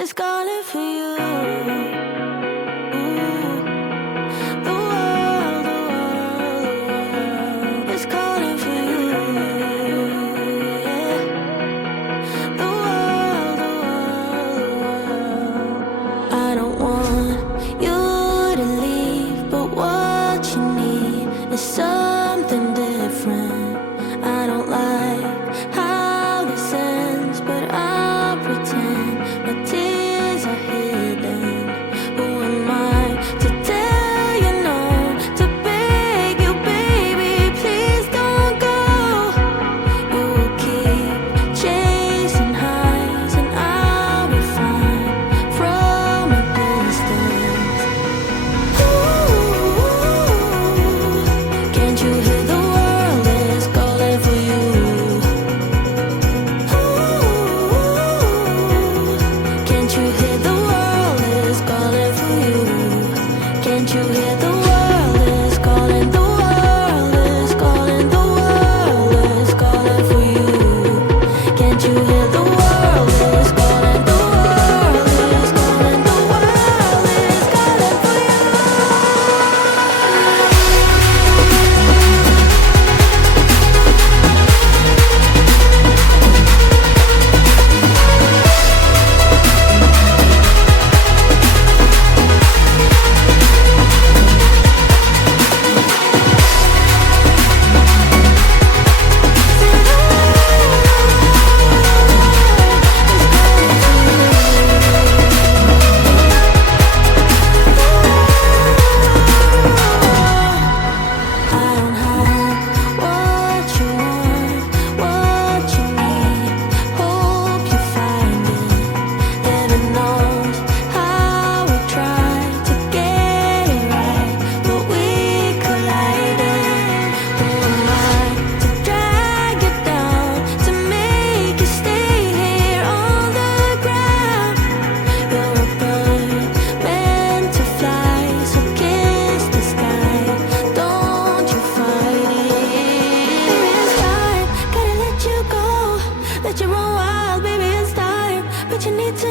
is calling for you. Ooh, the world, the world, the world is calling for you. Yeah. The world, the world, the world. I don't want you to leave, but what you need is something different. I don't like how this ends, but I'll pretend my tears are hidden. Who am I to tell you no, to beg you, baby, please don't go. You will keep chasing highs, and I'll be fine from a distance. Ooh, can't you hear the world is calling for you? Can't you hear the world is calling for you? Can't you hear the world is calling? The world is calling. The world is calling for you. Can't you hear the world is calling? The world is calling. The world is calling for you. I don't have what you want, what you need. Hope you find it. Heaven knows how we tried to get it right, but we collided. Who am I to drag you down, to make you stay here on the ground? You're a bird meant to fly, so kiss the sky. Don't you fight it. It's time, gotta let you go. Let you run wild, baby, it's time. But you need to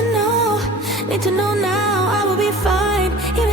know now I will be fine. Even